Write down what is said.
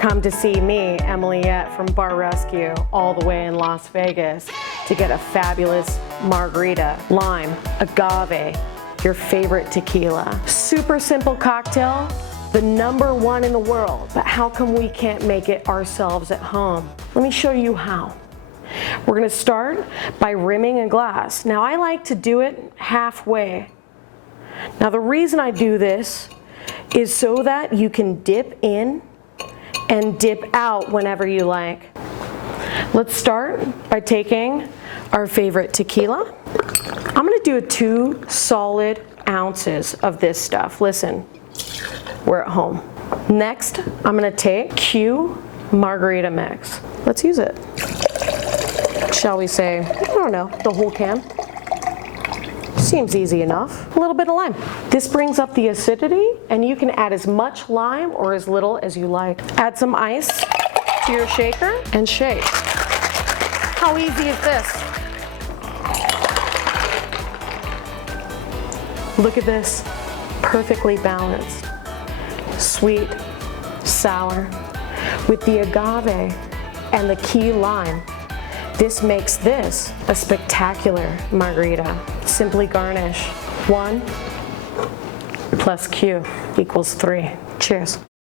come to see me, Emily Yett from Bar Rescue, all the way in Las Vegas to get a fabulous margarita, lime, agave, your favorite tequila. Super simple cocktail, the #1 in the world. But how come we can't make it ourselves at home? Let me show you how. We're gonna start by rimming a glass. Now I like to do it halfway. Now the reason I do this is so that you can dip in and dip out whenever you like. Let's start by taking our favorite tequila. I'm gonna do 2 solid ounces of this stuff. Listen, we're at home. Next, I'm gonna take Q margarita mix. Let's use it. Shall we say, I don't know, the whole can? Seems easy enough. A little bit of lime. This brings up the acidity, and you can add as much lime or as little as you like. Add some ice to your shaker and shake. How easy is this? Look at this, perfectly balanced. Sweet, sour, with the agave and the key lime. This makes this a spectacular margarita. Simply garnish. 1 plus Q equals 3. Cheers.